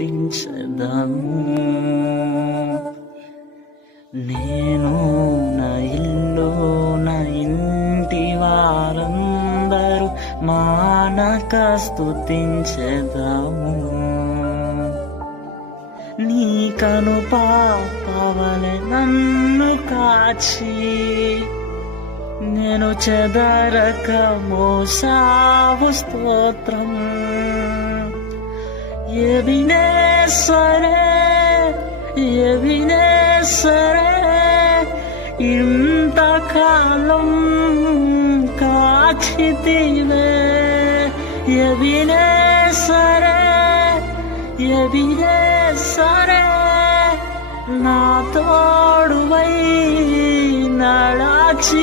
స్తుతించెదను. నేను నా ఇల్లు నా ఇంటి వారందరూ మానక స్తుతించెదము. నీ కను పాపవలె నన్ను కాచి నేను చెదరక మోసావు స్తోత్రం. ఎబినేసరే ఇంతకాలం కాచితివే. ఎబినేసరే నా తోడువై నడాచి